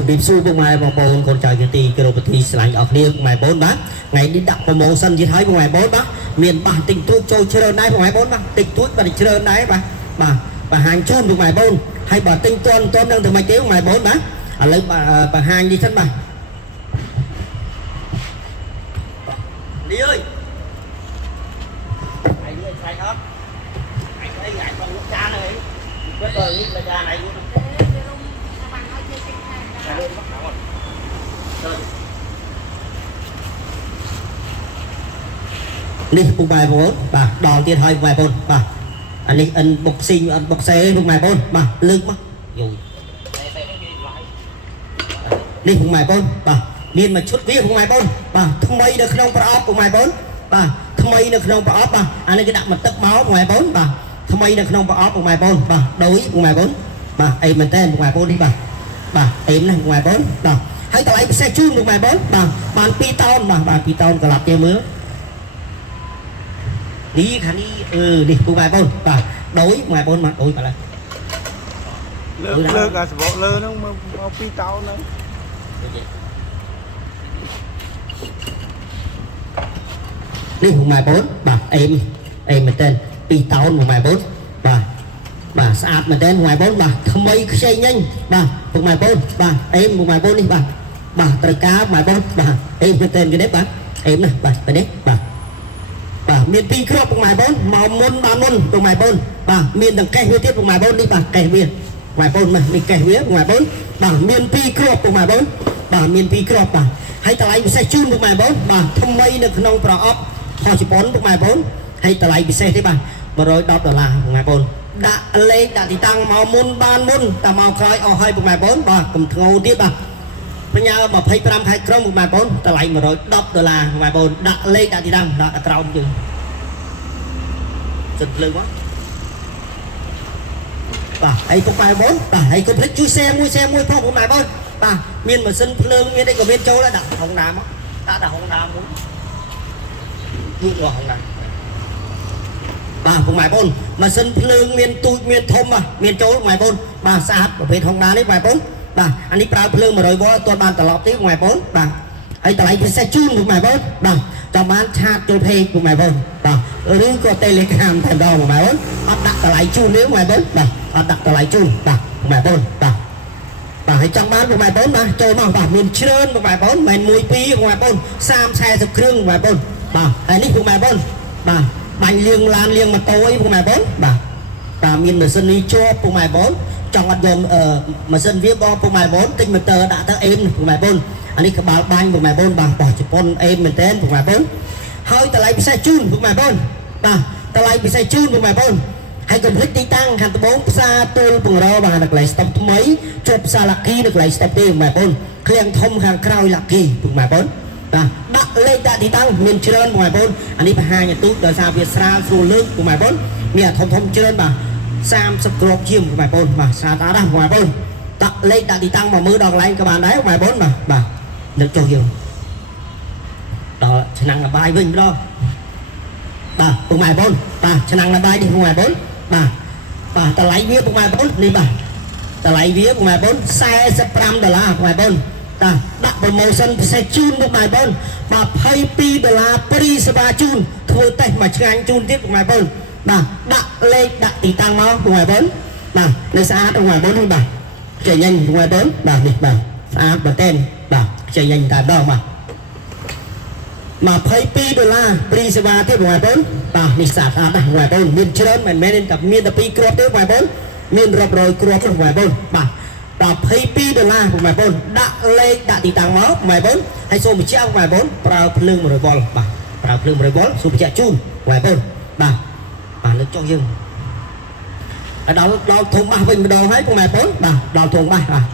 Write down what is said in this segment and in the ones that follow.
ជំរាបសួរពុកម៉ែបងប្អូនកូនចៅជាទីគោរពទីស្រឡាញ់អស់គ្នាពុកម៉ែបងបាទថ្ងៃនេះដាក់ប្រម៉ូសិនទៀតហើយពុកម៉ែបងបាទមានបាសតិចតួចចូលច្រើនដែរពុកម៉ែបងបាទតិចតួចបាទច្រើនដែរបាទបង្ហាញជូនពុកម៉ែបងហើយបើទិញទាន់នឹងធ្វើម៉េចទេពុកម៉ែបងបាទឥឡូវបង្ហាញនេះសិនបាទនេះអើយថ្ងៃនេះឆ្លៃអត់ថ្ងៃបងលោកចានហើយគាត់ទៅនេះលោកចានហើយនេះពុកម៉ែបងបាទដល់ទៀតហើយពុកម៉ែបងបាទអានេះអិនបុកស៊ីងអត់បុកសេពុកម៉ែបងបាទលើកមកយូរនេះពុកម៉ែបងបាទមានមួយឈុតវាពុកម៉ែបងបាទថ្មីនៅក្នុងប្រអប់ពុកម៉ែបងបាទថ្មីនៅក្នុងប្រអប់បាទអានេះគេដាក់មកទឹកមកពុកម៉ែបងបាទថ្មីនៅក្នុងប្រអប់ពុកម៉ែបងបាទដូចពុកម៉ែបងបាទអីមែនតើពុកម៉ែបងនេះបាទអេមណាពុកម៉ែបងបាទហើយតម្លៃពិសេសជូនពុកម៉ែបងបាទបាន2តោនបាទ2តោនកន្លប់ទេមើលនេះខាងនេះនេះពុកម៉ែបងបាទដូចពុកម៉ែបងមកដូចបាទលើកអាសបកលើហ្នឹងមក2តោនហ្នឹងនេះពុកម៉ែបងបាទអេមមែនតើ2តោនពុកម៉ែបងបាទស្អាតមែនតើពុកម៉ែបងបាទថ្មីខ្ចីញញបាទពុកម៉ែបងបាទអេមពុកម៉ែបងនេះបាទត្រូវការពុកម៉ែបងបាទអេមមែនតើគេនេះបាទអេមណាបាទនេះបាទមាន2គ្រាប់ពុកម៉ែបងមកមុនបានមុនពុកម៉ែបងបាទមានទាំងកេះវាទៀតពុកម៉ែបងនេះបាទកេះវាពុកម៉ែបងនេះកេះវាពុកម៉ែបងបាទមាន2គ្រាប់ពុកម៉ែបងបាទមាន2គ្រាប់បាទហើយតម្លៃពិសេសជូនពុកម៉ែបងបាទថ្មីនៅក្នុងប្រអប់ខុសជប៉ុនពុកម៉ែបងហើយតម្លៃពិសេសទេបាទ$110ពុកម៉ែបងដាក់លេខដាក់ទីតាំងមកមុនបានមុនតែមកក្រោយអស់ហើយពុកម៉ែបងបាទកុំធ្ងោទៀតបាទបញ្ញា25ខែក្រុងពុកម៉ែបងតម្លៃ$110ពុកម៉ែបងដាក់លេខដាក់ទីតាំងដាក់ក្រោមយើងចិត្តភ្លើងមកបាទហើយពុកម៉ែបងបាទហើយកុំភ្លេចជួយ share មួយផងពុកម៉ែបងបាទមានម៉ាស៊ីនភ្លើងមានអីក៏មានចូលដែរដាក់ហុងដាមកដាក់ហុងដាមួយយកហុងដាបាទពុកម៉ែបងម៉ាស៊ីនភ្លើងមានទូចមានធំមានចូលពុកម៉ែបងបាទស្អាតប្រភេទហុងដានេះពុកម៉ែបងបាទអានេះប្រើភ្លើង100វ៉ុលអត់ទាន់បានត្រឡប់ទេពុកម៉ែបងបាទហើយតម្លៃពិសេសជូនពុកម៉ែបងបាទចាំបានឆាតចូលពេកពុកម៉ែបងបាទឬក៏ Telegram តែម្ដងពុកម៉ែបងអត់ដាក់តម្លៃជូនទេពុកម៉ែបងបាទអត់ដាក់តម្លៃជូនបាទពុកម៉ែបងបាទហើយចង់បានពុកម៉ែបងបាទចូលមកបាទមានច្រើនពុកម៉ែបងមិន1 2ពុកម៉ែបង30 40គ្រឿងពុកម៉ែបងបាទហើយនេះពុកម៉ែបងបាទបាញ់លាងឡានលាងម៉ូតូអីពុកម៉ែបងបាទមានម៉ាស៊ីននេះជាប់ពុកម៉ែបងចង់អត់យកម៉ាស៊ីនវាបងពុកម៉ែបងទិញម៉ូទ័រដាក់ទៅអេមពុកម៉ែបងអានេះក្បាលបាញ់ពុកម៉ែបងបាទរបស់ជប៉ុនអេមមែនតើពុកម៉ែបងហើយតម្លៃពិសេសជូនពុកម៉ែបងបាទតម្លៃពិសេសជូនពុកម៉ែបងហើយកុំភ្លេចទីតាំងខាងត្បូងផ្សារទូលបង្របាទនៅកន្លែងស្តុបថ្មីជាប់ផ្សារឡាគីនៅកន្លែងស្តុបទេពុកម៉ែបងឃ្លាំងធំខាងក្រោយឡាគីពុកម៉ែបងបាទដាក់លេខដាក់ទីតាំងមានច្រើនពុកម៉ែបងអានេះបង្ហាញឲ្យទូចដោយសារវាស្រាលស្រួលលើកពុកម៉ែបងមានអាធំច្រើនបាទ30គ្រាប់ជាងពុកម៉ែបងបាទស្អាតស្អាតណាស់ពុកម៉ែបងដាក់លេខដាក់ទីតាំងមកមើលដល់កន្លែងក៏បានដែរពុកម៉ែបងបាទនឹកចុះយើងដល់ឆ្នាំងលបាយវិញម្ដងបាទពុកម៉ែបងបាទឆ្នាំងលបាយនេះពុកម៉ែបងបាទតម្លៃវាពុកម៉ែបងនេះបាទតម្លៃវាពុកម៉ែបង$45ពុកម៉ែបងដាក់ប្រម៉ូសិនពិសេសជូនពុកម៉ែបង$22ព្រីសេវាជូនធ្វើតេស្តមួយឆ្ងាញ់ជូនទៀតពុកម៉ែបងបាទដាក់លេខដាក់ទីតាំងមកពុកម៉ែបងបាទនៅស្អាតពុកម៉ែបងនេះបាទខ្ចីញញពុកម៉ែបងបាទនេះបាទស្អាតមែនតើបាទខ្ចីញញតែម្ដងបាទ$22ព្រីសេវាទៀតពុកម៉ែបងបាទនេះស្អាតស្អាតណាស់ពុកម៉ែបងមានច្រើនមិនមែនតែមានតែ2គ្រាប់ទេពុកម៉ែបងមានរាប់រយគ្រាប់ពុកម៉ែបងបាទ$22ពុកម៉ែបងដាក់លេខដាក់ទីតាំងមកពុកម៉ែបងហើយសូមបញ្ជាក់ពុកម៉ែបងប្រើភ្លើង100វ៉ុលបាទប្រើភ្លើង100វ៉ុលសូមបញ្ជាក់ជូនពុកម៉ែបងបាទលើកចុះយើងដល់ធំបាសវិញម្ដងហើយពុកម៉ែបងបាទដល់ធំបាសបាទ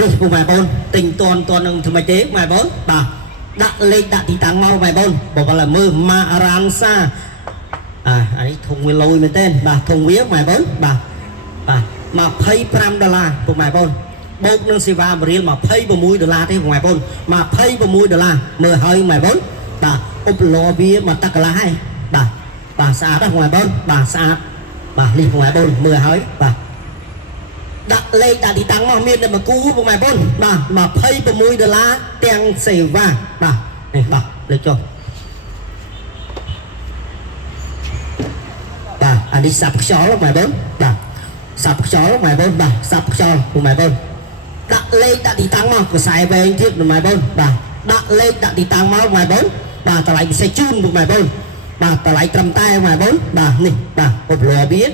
នេះពុកម៉ែបងទិញតន់នឹងធ្វើម៉េចទេពុកម៉ែបងបាទដាក់លេខដាក់ទីតាំងមកពុកម៉ែបងបើបើមើលម៉ារ៉ានសាអានេះធុងវាលយមែនទេបាទធុងវាពុកម៉ែបងបាទ$25ពុកម៉ែបងបូកនឹងសេវាបរៀល$26ទេពុកម៉ែបង$26មើលហើយពុកម៉ែបងបាទឧបលោវាមកទឹកកន្លះហើយបាទស្អាតណាស់ពុកម៉ែបងបាទស្អាត bà đi ngoài bốn mưa hơi bà đặt lên đặt đi tăng mà miền này mà cú của ngoài bốn bà mà phay của mùi đờ lá tiền xì vàng bà này bà được cho bà anh đi sập chó lúc ngoài bốn bà sập chó lúc ngoài bốn bà sập chó của ngoài bốn đặt lên đặt đi tăng mà của xài về anh thiết ngoài bốn bà đặt lên đặt đi tăng mà ngoài bốn bà ta lại xe chun của ngoài bốn bà ta lại cầm tay ngoài bốn bà nè bà hộp lò biết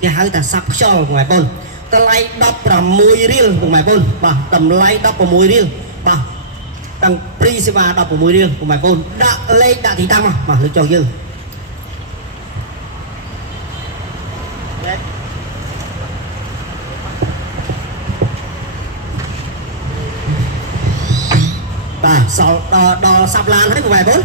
cái hai ta sắp cho ngoài bốn ta lại đắp ra mùi riêng của ngoài bốn bà tầm lại đắp vào mùi riêng bà tăng prisma đắp vào mùi riêng của ngoài bốn đã lên đã thì tăng mà được cho dư bà sau đò sập lan hết của ngoài bốn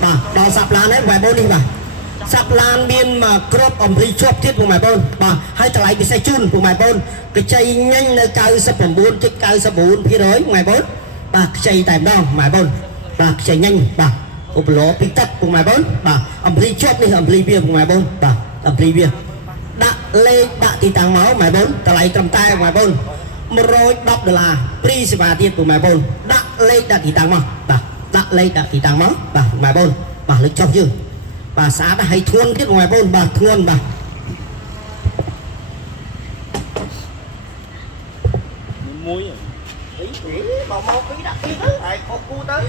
bà đò sập lan hết ngoài bốn đi bà sập lan biên mà crop ông đi chốt thiết của mày bôn bà hai tay cái xe chun của mày bôn cái chạy nhanh là cao sập bồn bốn chiếc cao sập bốn phía đối mày bôn bà chạy tại đó mày bôn bà chạy nhanh bà ốp lỗ pin tắt của mày bôn bà ông đi chốt đi ông đi bia của mày bôn bà ông đi bia đã lên đã thì tăng máu mày bôn ta lại cầm tay của mày bôn $110 prisma tiền của mày bôn đã lên đã thì tăng máu bà đã lên đã thì tăng máu bà mày bôn bà lực trong chưa bà xã đã hay thuôn thiết ngoài bôn bà thuôn bà muối bảo mau quý đặt kia tới có cu tới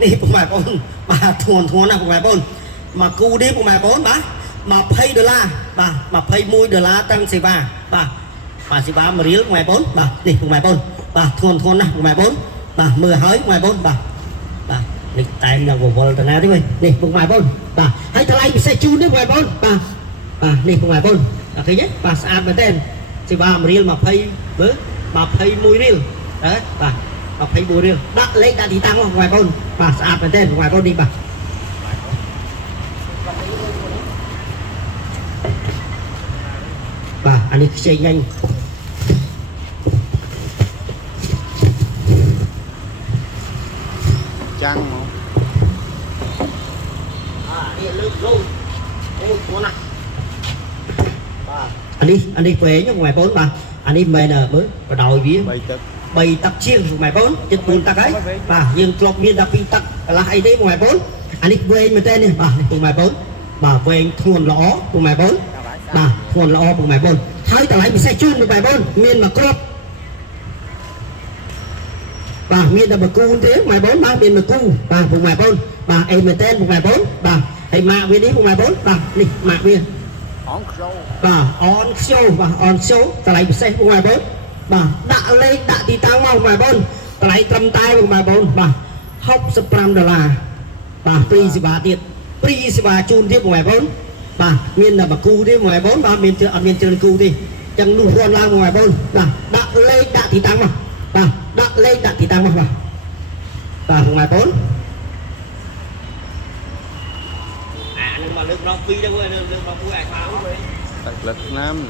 đi của mày bôn bà thuôn nào của mày bôn mà cu đi của mày bôn bà mà pay đô la bà mà pay mùi đô la tăng xì bà xì bà mà riêng ngoài bôn bà đi của mày bôn bà thuôn nào của mày bôn bà mưa hới ngoài bôn bà đi tay là vô từ nào đấy mình đi cùng ngoài bôn bà hãy thay lại xe chun đấy ngoài bôn bà đi cùng ngoài bôn là thấy nhất bà sao mà tên thì bà mà riêng mà phay với bà phay mùi riêng đấy bà phay mùi riêng đã lấy đã đi tăng ngoài bôn bà sao mà tên ngoài bôn đi bà anh đi xe nhanh chăng không anh đi về nhá ngoài bốn bà anh đi mày nè mới vào đầu vía bày tập chiên ngoài bốn trên tuần ta cái bà nhưng clock miên tập pin tắc là hay đấy ngoài bốn anh đi về mình tên này bà cùng ngoài bốn bà về thuần lõ cùng ngoài bốn bà thuần lõ cùng ngoài bốn hai ta lại bị xe chun ngoài bốn miên mà clock bà miên là bà cu thế ngoài bốn ba miên là cu bà cùng ngoài bốn bà em mình tên cùng ngoài bốn bà thầy mạ viên đi cùng ngoài bốn bà đi mạ viên bà on show ta lại xe cùng ngoài bốn bà đã lên đã thì tăng mau ngoài bốn ta lại cầm tay cùng ngoài bốn bà học $100 bà prisma tiền prisma chun tiếp ngoài bốn bà miên là bà cu đi ngoài bốn bà miên chơi cu đi chẳng đủ hoàn la ngoài bốn bà đã lên đã thì tăng mà bà đã lên đã thì tăng mà bà ngoài bốn nhưng mà nước nó phi đâu nước nó phi ai pháo vậy tại Việt Nam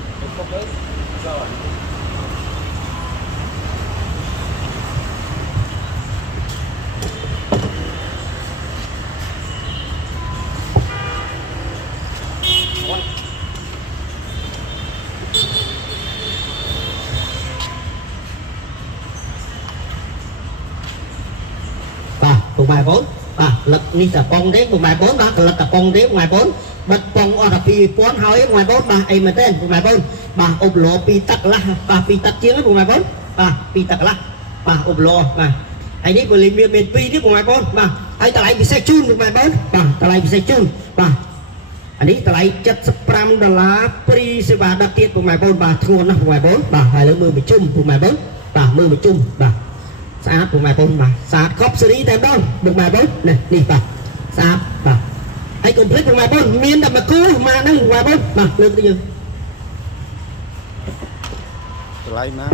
cùng bài 4 lực ni tập bông đấy cùng bài 4 đó lực tập bông đấy ngoài 4 bật bông ở tập pi 4 hỏi ngoài 4 bà em mà tên cùng bài 4 bà ốp lỗ pi tắc lá bà pi tắc chiến cùng bài 4 bà pi tắc lá bà ốp lỗ bà anh đi vừa lên miền pi tiếp cùng bài 4 bà anh ta lại bị xe chun cùng bài 4 bà ta lại bị xe chun bà anh đi ta lại $75 pri sẽ bà đặc tiết cùng bài 4 bà thua nó cùng bài 4 bà phải lấy mưa bị chung cùng bài 4 bà mưa bị chung bà sát của mày bốn mà sát khóc xử lý thêm đâu được mày bốn này đi vào sát vào hãy cùng click của mày bốn miên đập mà cứu mà nó ngoài bốn mà lên đi lấy má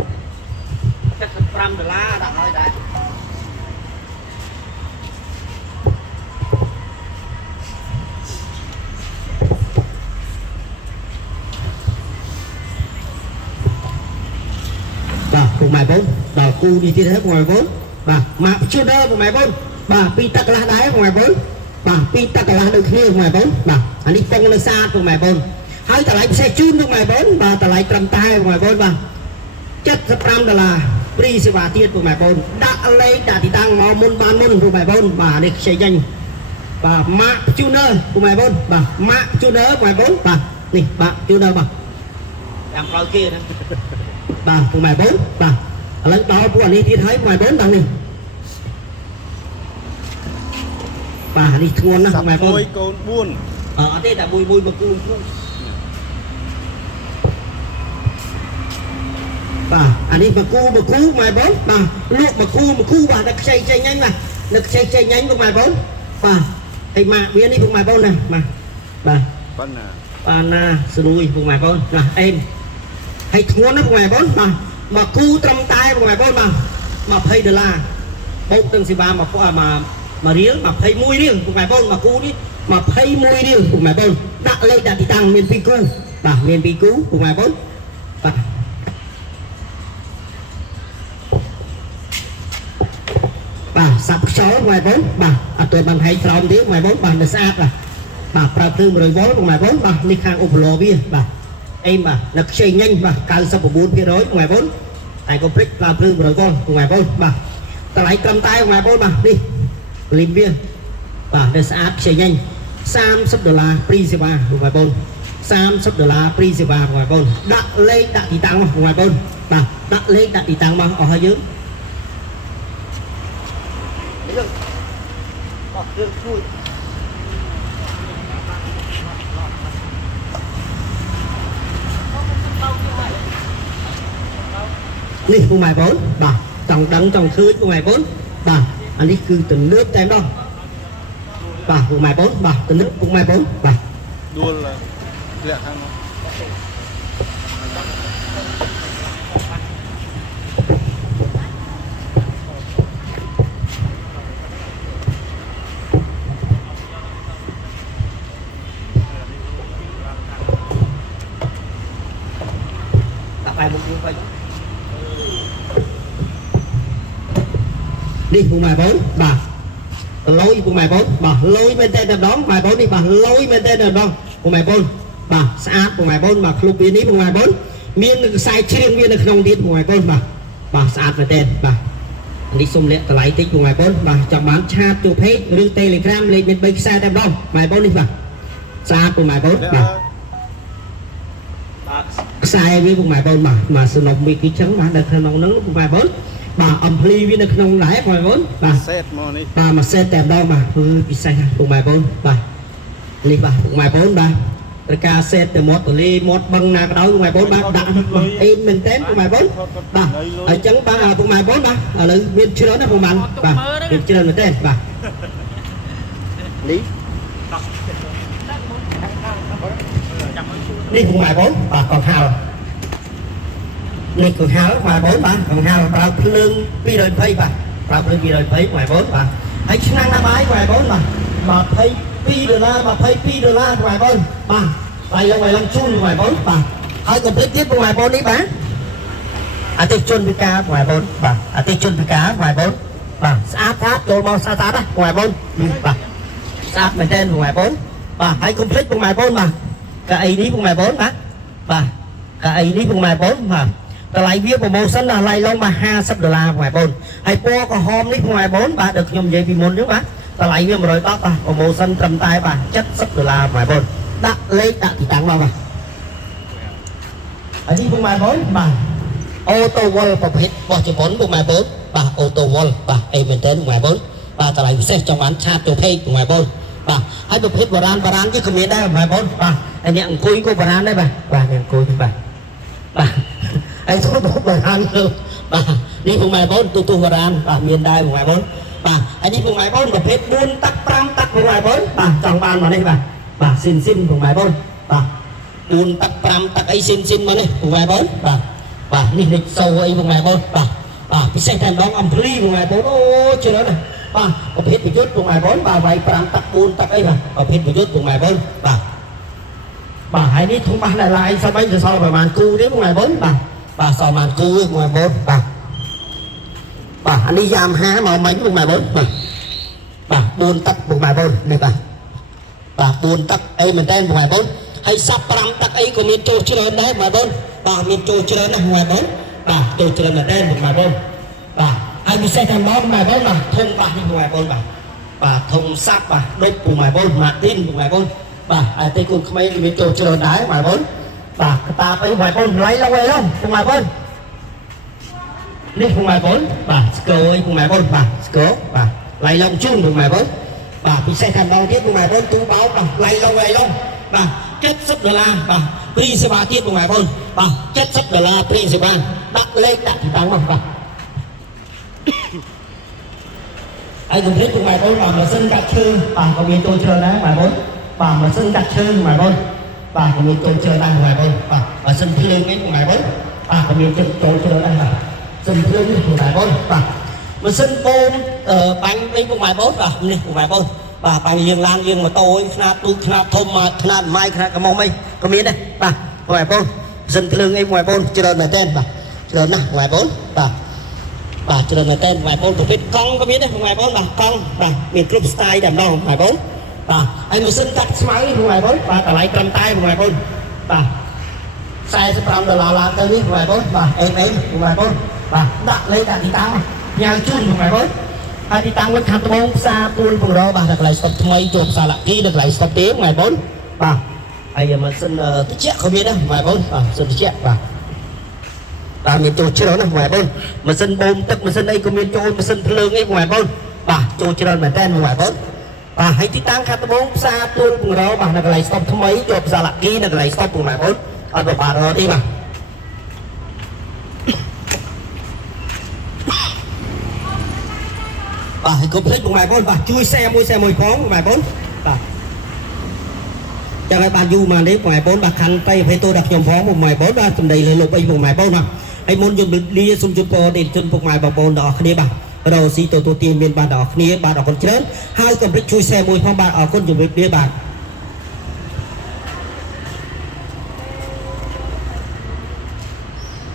chắc $100 đã nói đã cùng mày bốn đào cu đi kia hết ngoài bốn bà mà chưa đơ của mày bốn bà pi tắc lá đáy ngoài bốn bà pi tắc lá được kia ngoài bốn bà anh đi phong lên xa của mày bốn ហើយតម្លៃពិសេសជូនពុកម៉ែបងបាទតម្លៃត្រឹមតែពុកម៉ែបងបាទ$75ព្រីសេវាទៀតពុកម៉ែបងដាក់លេខដាក់ទីតាំងមកមុនបានមុនពុកម៉ែបងបាទនេះខ្ចីចេញបាទម៉ាក់ជូនើពុកម៉ែបងបាទម៉ាក់ជូនើពុកម៉ែបងបាទនេះម៉ាក់ជូនើបាទតាមក្រោយគេណាបាទពុកម៉ែបងបាទឥឡូវដល់ពួកនេះទៀតហើយពុកម៉ែបងដល់នេះបាទនេះធ្ងន់ណាស់ពុកម៉ែបង មួយកូន4 អត់ទេតែមួយមកគូខ្លួនបាទអានេះមកគូម៉ែបងបាទលក់មកគូបាទតែខ្ចីចេញហ្នឹងបាទនឹកខ្ចីចេញហ្នឹងពុកម៉ែបងបាទហើយម៉ាក់វានេះពុកម៉ែបងណាបាទបាទ ប៉ុណ្ណា បាទណាស្រួយពុកម៉ែបងណាអេមហើយធ្ងន់ណាពុកម៉ែបងបាទមកគូត្រឹមតែពុកម៉ែបងបាទ$20បូកទាំងសេវាមករៀល21រៀលពុកម៉ែបងមកគូនេះ21រៀលពុកម៉ែបងដាក់លេខដាក់ទីតាំងមាន2គូបាទមាន2គូពុកម៉ែបងបាទបាទសាប់ខ្យល់ពុកម៉ែបងបាទអត់ទាន់បានហែកក្រោមទៀតពុកម៉ែបងបាទនៅស្អាតបាទប្រើភ្លើង100វ៉ុលពុកម៉ែបងបាទនេះខាងឧបឡវាបាទអេមបាទនៅខ្ចីញ៉ាញ់បាទ99%ពុកម៉ែបងតែកុំភ្លេចប្រើភ្លើង100វ៉ុលពុកម៉ែបងបាទតម្លៃត្រឹមតែពុកម៉ែបងបាទនេះលីមវាបាទនៅស្អាតខ្ចីញ៉ាញ់$30ព្រីសេវាពុកម៉ែបង$30ព្រីសេវាពុកម៉ែបងដាក់លេខដាក់ទីតាំងមកពុកម៉ែបងបាទដាក់លេខដាក់ទីតាំងមកអស់ហើយយើងអត់យើងជួយនេះពុកម៉ែបងបាទចង់ដឹងចង់ឃើញពុកម៉ែបងបាទអានេះគឺទំនើបតែម្ដងបាទពុកម៉ែបងបាទទំនើបពុកម៉ែបងបាទ ដួលធ្លាក់ខាងមក bài một như vậy đi cùng bài 4 bà lôi cùng bài 4 bà lôi bên tên đón bài 4 đi bà lôi bên tên đón cùng bài 4 bà xã cùng bài 4 bà club biến đi cùng bài 4 miên sai chiên miên được không đi cùng bài 4 bà xã bên tên bà đi xung lệ lại tích cùng bài 4 bà chọn bán chat chụp hết rương telegram lên bên bên sai tên đón bài 4 đi bà xã cùng bài 4 bà sai với vùng mày bôn mà sự nộp bị kỹ chấn mà được nông nắng vùng mày bôn bà âm ly với được nông lái ngoài bôn bà mà xe tèm đâu mà bị sai vùng mày bôn bà ly bà vùng mày bôn bà ca xe từ một ly một băng nào đó vùng mày bôn bà đã em mình tém vùng mày bôn bà ở chấn bà vùng mày bôn bà ở lưng viên chưa nó vùng bạn bà viên chưa nó tên bà lý đi cùng bài 4 bà còn hào đi cùng hào bài 4 bà còn hào bà lương pi đời pay bà lương pi đời pay bài 4 bà hãy năng năm bài 4 bà pay pi đô la bà pay pi đô la bài 4 bà bài là bài làm chun bài 4 bà hãy cùng tiếp tiếp bài 4 đi bà à tiếp chun ca bài 4 bà à tiếp chun cá bài 4 bà sát trôi bao sát đó bài 4 bà sát bài tên bài 4 bà hãy cùng thích bài 4 bà cái ấy đi cùng mày 4 bác và cái ấy đi cùng mày 4 mà cái lại viết của màu xanh là lại long mà $20 ngoài 4 hay po có hôm đi ngoài 4 bà được nhom dây vì môn nữa bác cái lại viết một rồi tóc của màu xanh cầm tay bà chất $10 ngoài 4 đặt lấy đặt thì tặng vào bà ở đi cùng mày 4 bà ô tô wall và hết bỏ cho 4 cùng mày 4 bà ô tô wall bà em mình đến ngoài 4 bà cái lại xe trong bán chat cho pay của ngoài 4 bà hãy được hết bà ran chứ không biết đây ngoài 4 bà anh nhận cùi của bà ran đấy bà nhận cùi bà anh số tốt bà ran luôn bà đi cùng mày 4 tu bà ran bà miền đây ngoài 4 bà anh đi cùng mày 4 được hết buôn tắc pram tắc của ngoài 4 bà trong ban vào đây bà xin cùng mày 4 bà buôn tắc pram tắc ấy xin mà đây cùng mày 4 bà đi lịch sâu ấy cùng mày 4 bà cái xe thành đón âm ly cùng mày 4 ô chưa đó này bà có hết một chút cùng mày 4 bà vậy pram tắc buôn tắc ấy bà có hết một chút cùng mày 4 bà hãy đi thông báo lại sao bây giờ sau bà màn cu đến ngoài 4 bà sau màn cu ngoài 4 bà anh đi giam há mà mấy ngoài 4 bà buôn tắc ngoài 4 này bà buôn tắc ấy mình tên ngoài 4 ហើយសាប់5ទឹកអីក៏មានចូលច្រើនដែរបងប្អូនបាទមានចូលច្រើនណាស់បងប្អូនបាទចូលច្រើនណាស់ដែរបងប្អូនបាទហើយពិសេសខាងមកបងប្អូនបាទធុងបាទនេះបងប្អូនបាទធុងសាប់បាទដូចបងប្អូនម៉ាទីនបងប្អូនបាទហើយតែគុណក្មេងមានចូលច្រើនដែរបងប្អូនបាទកតាបអីបងប្អូនឡៃឡងឡងបងប្អូននេះបងប្អូនបាទស្គរអីបងប្អូនបាទស្គរបាទឡៃឡងជូនបងប្អូនបាទពិសេសខាងដល់ទៀតបងប្អូនទូបោកបាទឡៃឡងបាទ$70បាទព្រីសេវាទៀតបងប្អូនបាទ$70ព្រីសេវាដាក់លេខដាក់ទីតាំងមកបាទហើយកុំភ្លេចបងប្អូនបាទម៉ាស៊ីនកាត់ឈើបាទក៏មានចូលច្រើនដែរបងប្អូនបាទម៉ាស៊ីនកាត់ឈើបងប្អូនបាទក៏មានចូលច្រើនដែរបងប្អូនបាទម៉ាស៊ីនភ្លើងនេះបងប្អូនបាទក៏មានចូលច្រើនដែរបាទម៉ាស៊ីនភ្លើងនេះបងប្អូនបាទម៉ាស៊ីនបូមបាញ់វិញបងប្អូនបាទនេះបងប្អូនបាទបាញ់យើងឡានយើងម៉ូតូខ្នាតទូចខ្នាតធំមកខ្នាតម៉ាយខ្នាតកមុំអីក៏មានដែរបាទបងប្អូនម៉ាស៊ីនភ្លើងអីបងប្អូនច្រើនមែនតើបាទច្រើនណាស់បងប្អូនបាទច្រើនមែនតើបងប្អូនប្រភេទកង់ក៏មានដែរបងប្អូនបាទកង់បាទមានគ្រប់ style តែម្ដងបងប្អូនបាទហើយម៉ាស៊ីនកាត់ស្មៅបងប្អូនបាទតម្លៃត្រឹមតែបងប្អូនបាទ$45ឡើងទៅនេះបងប្អូនបាទអេមបងប្អូនបាទដាក់លេខដាក់ទីតាំងញ៉ាវជូនបងប្អូនហើយទីតាំងវិញខាងត្បូងផ្សារពួនពងរបាទនៅកន្លែងស្តុបថ្មីចូលផ្សារលាក់គីនៅកន្លែងស្តុបទេបងប្អូនបាទហើយម៉ាស៊ីនត្រជាក់ក៏មានដែរបងប្អូនបាទម៉ាស៊ីនត្រជាក់បាទមានចូលច្រើនណាស់បងប្អូនម៉ាស៊ីនបូមទឹកម៉ាស៊ីនអីក៏មានចូលម៉ាស៊ីនភ្លើងអីបងប្អូនបាទចូលច្រើនមែនតើបងប្អូនបាទហើយទីតាំងខាងត្បូងផ្សារពួនពងរបាទនៅកន្លែងស្តុបថ្មីចូលផ្សារលាក់គីនៅកន្លែងស្តុបបងប្អូនអត់បបាក់រត់ទេបាទបាទហើយកុំភ្លេចបងប្អូនបាទជួយ share មួយផងបងប្អូនបាទចាំឲ្យបានយូរមកនេះបងប្អូនបាទខណ្ឌតៃអភ័យទោសដល់ខ្ញុំផងបងប្អូនបាទសម្ដីលើលោកអីបងប្អូនបាទហើយមុនយើងលាសូមជូនពរដល់ជនពុកម៉ែបងប្អូនទាំងអស់គ្នាបាទរកស៊ីទទួលទានមានបានដល់អស់គ្នាបាទអរគុណច្រើនហើយកុំភ្លេចជួយ share មួយផងបាទអរគុណជម្រាបលាបាទ